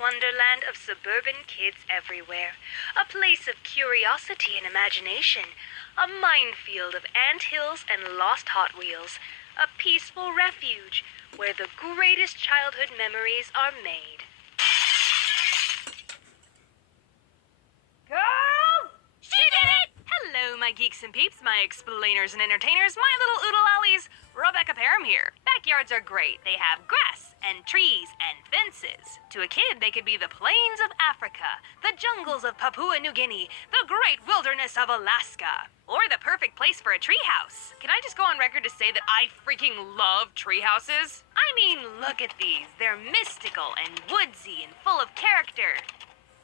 wonderland of suburban kids everywhere. A place of curiosity and imagination. A minefield of anthills and lost Hot Wheels. A peaceful refuge where the greatest childhood memories are made. Girl! She did it! Hello, my geeks and peeps, my explainers and entertainers, my little oodle ollies. Rebecca Parham here. Backyards are great. They have grass and trees and fences. To a kid, they could be the plains of Africa, the jungles of Papua New Guinea, the great wilderness of Alaska, or the perfect place for a treehouse. Can I just go on record to say that I freaking love treehouses? I mean, look at these. They're mystical and woodsy and full of character.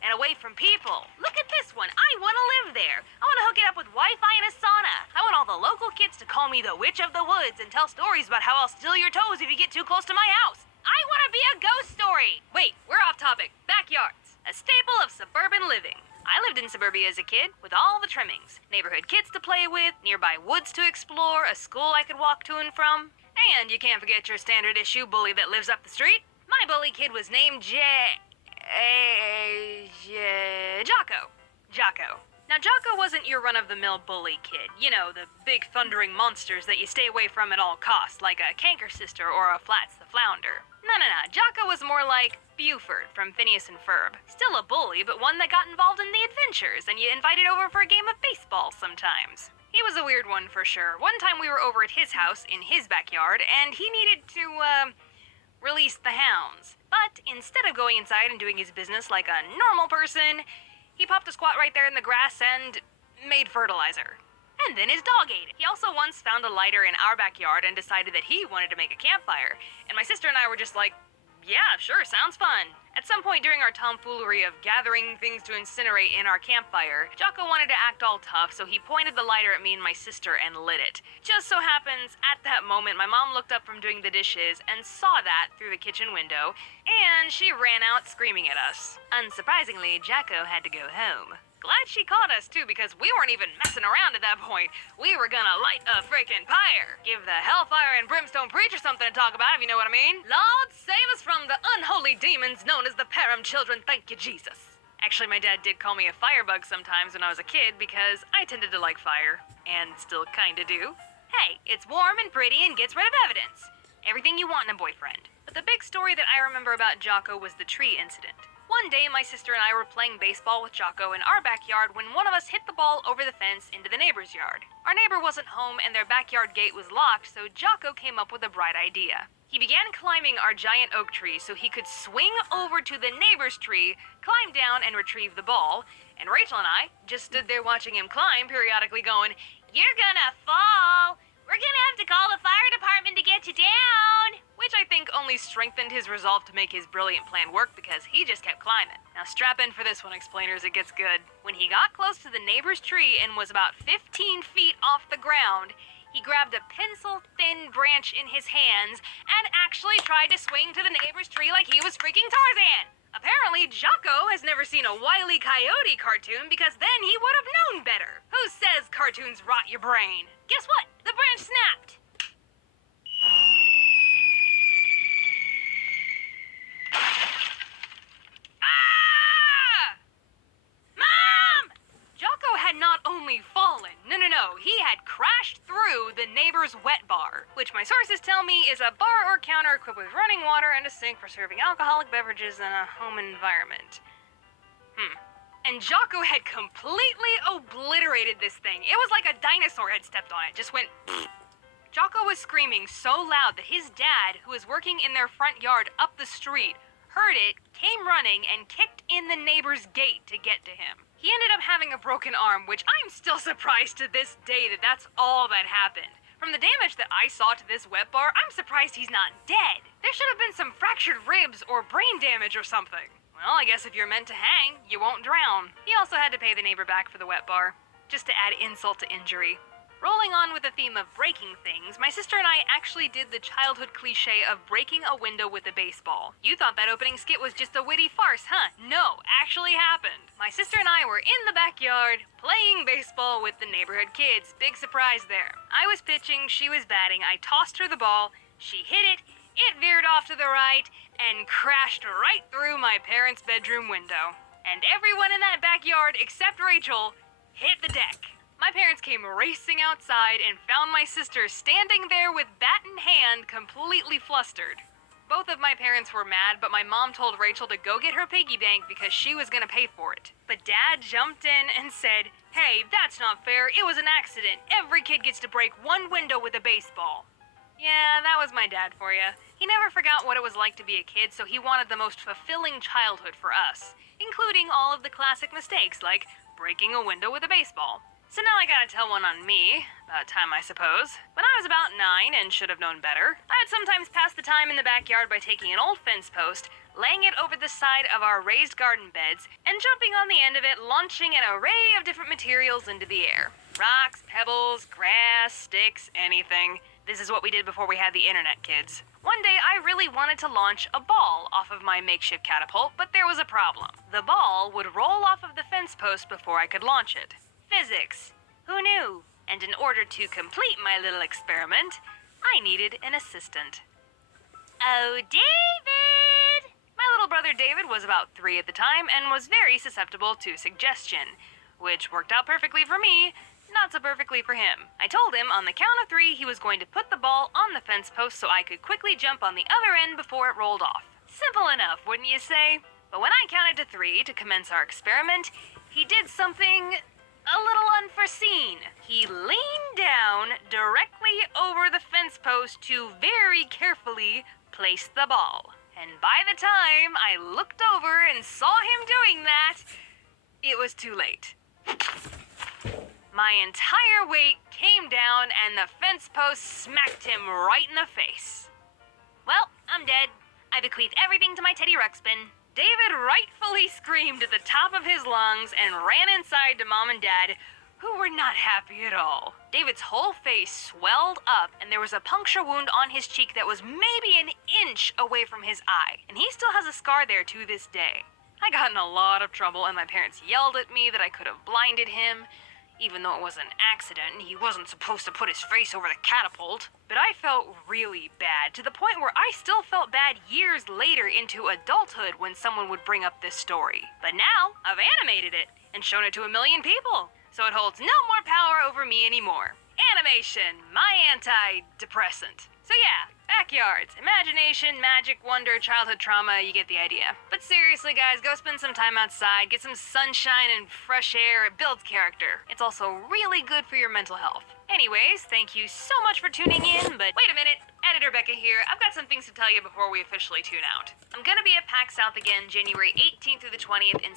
And away from people. Look at this one. I want to live there. I want to hook it up with Wi-Fi and a sauna. I want all the local kids to call me the Witch of the Woods and tell stories about how I'll steal your toes if you get too close to my house. I want to be a ghost story. Wait, we're off topic. Backyards. A staple of suburban living. I lived in suburbia as a kid with all the trimmings. Neighborhood kids to play with, nearby woods to explore, a school I could walk to and from. And you can't forget your standard issue bully that lives up the street. My bully kid was named Jocko. Now, Jocko wasn't your run-of-the-mill bully kid. You know, the big thundering monsters that you stay away from at all costs, like a Canker Sister or a Flats the Flounder. No. Jocko was more like Buford from Phineas and Ferb. Still a bully, but one that got involved in the adventures, and you invited over for a game of baseball sometimes. He was a weird one for sure. One time we were over at his house in his backyard, and he needed to, release the hounds. But instead of going inside and doing his business like a normal person, he popped a squat right there in the grass and made fertilizer. And then his dog ate it. He also once found a lighter in our backyard and decided that he wanted to make a campfire. And my sister and I were just like, yeah, sure, sounds fun. At some point during our tomfoolery of gathering things to incinerate in our campfire, Jocko wanted to act all tough, so he pointed the lighter at me and my sister and lit it. Just so happens, at that moment, my mom looked up from doing the dishes and saw that through the kitchen window, and she ran out screaming at us. Unsurprisingly, Jocko had to go home. Glad she caught us, too, because we weren't even messing around at that point. We were gonna light a frickin' pyre. Give the hellfire and brimstone preacher something to talk about, if you know what I mean. Lord, save us from the unholy demons known as the Parham children, thank you, Jesus. Actually, my dad did call me a firebug sometimes when I was a kid because I tended to like fire, and still kinda do. Hey, it's warm and pretty and gets rid of evidence. Everything you want in a boyfriend. But the big story that I remember about Jocko was the tree incident. One day, my sister and I were playing baseball with Jocko in our backyard when one of us hit the ball over the fence into the neighbor's yard. Our neighbor wasn't home and their backyard gate was locked, so Jocko came up with a bright idea. He began climbing our giant oak tree so he could swing over to the neighbor's tree, climb down, and retrieve the ball. And Rachel and I just stood there watching him climb, periodically going, "You're gonna fall! We're gonna have to call the fire department to get you down!" Which I think only strengthened his resolve to make his brilliant plan work because he just kept climbing. Now strap in for this one, explainers, it gets good. When he got close to the neighbor's tree and was about 15 feet off the ground, he grabbed a pencil-thin branch in his hands and actually tried to swing to the neighbor's tree like he was freaking Tarzan. Apparently, Jocko has never seen a Wile E. Coyote cartoon because then he would have known better. Who says cartoons rot your brain? Guess what? The branch snapped. Ah! Mom! Jocko had not only fallen, no, he had crashed through the neighbor's wet bar, which my sources tell me is a bar or counter equipped with running water and a sink for serving alcoholic beverages in a home environment. And Jocko had completely obliterated this thing. It was like a dinosaur had stepped on it, just went pfft. Jocko was screaming so loud that his dad, who was working in their front yard up the street, heard it, came running, and kicked in the neighbor's gate to get to him. He ended up having a broken arm, which I'm still surprised to this day that that's all that happened. From the damage that I saw to this wet bar, I'm surprised he's not dead. There should have been some fractured ribs or brain damage or something. Well, I guess if you're meant to hang, you won't drown. He also had to pay the neighbor back for the wet bar, just to add insult to injury. Rolling on with the theme of breaking things, my sister and I actually did the childhood cliche of breaking a window with a baseball. You thought that opening skit was just a witty farce, huh? No, actually happened. My sister and I were in the backyard, playing baseball with the neighborhood kids. Big surprise there. I was pitching, she was batting, I tossed her the ball, she hit it, It veered off to the right and crashed right through my parents' bedroom window. And everyone in that backyard except Rachel hit the deck. My parents came racing outside and found my sister standing there with bat in hand, completely flustered. Both of my parents were mad, but my mom told Rachel to go get her piggy bank because she was gonna pay for it. But Dad jumped in and said, "Hey, that's not fair. It was an accident. Every kid gets to break one window with a baseball." Yeah, that was my dad for you. He never forgot what it was like to be a kid, so he wanted the most fulfilling childhood for us, including all of the classic mistakes like breaking a window with a baseball. So now I gotta tell one on me. About time, I suppose. When I was about 9 and should have known better, I'd sometimes pass the time in the backyard by taking an old fence post, laying it over the side of our raised garden beds, and jumping on the end of it, launching an array of different materials into the air. Rocks, pebbles, grass, sticks, anything. This is what we did before we had the internet, kids. One day, I really wanted to launch a ball off of my makeshift catapult, but there was a problem. The ball would roll off of the fence post before I could launch it. Physics. Who knew? And in order to complete my little experiment, I needed an assistant. Oh, David! My little brother David was about 3 at the time and was very susceptible to suggestion, which worked out perfectly for me, not so perfectly for him. I told him on the count of 3 he was going to put the ball on the fence post so I could quickly jump on the other end before it rolled off. Simple enough, wouldn't you say? But when I counted to 3 to commence our experiment, he did something a little unforeseen. He leaned down directly over the fence post to very carefully place the ball. And by the time I looked over and saw him doing that, it was too late. My entire weight came down and the fence post smacked him right in the face. Well, I'm dead. I bequeath everything to my Teddy Ruxpin. David rightfully screamed at the top of his lungs and ran inside to Mom and Dad, who were not happy at all. David's whole face swelled up, and there was a puncture wound on his cheek that was maybe an inch away from his eye, and he still has a scar there to this day. I got in a lot of trouble, and my parents yelled at me that I could have blinded him, even though it was an accident and he wasn't supposed to put his face over the catapult. But I felt really bad, to the point where I still felt bad years later into adulthood when someone would bring up this story. But now, I've animated it and shown it to 1 million people, so it holds no more power over me anymore. Animation, my antidepressant. So yeah, backyards, imagination, magic, wonder, childhood trauma, you get the idea. But seriously guys, go spend some time outside, get some sunshine and fresh air, it builds character. It's also really good for your mental health. Anyways, thank you so much for tuning in, but wait a minute, Editor Becca here. I've got some things to tell you before we officially tune out. I'm gonna be at PAX South again, January 18th through the 20th in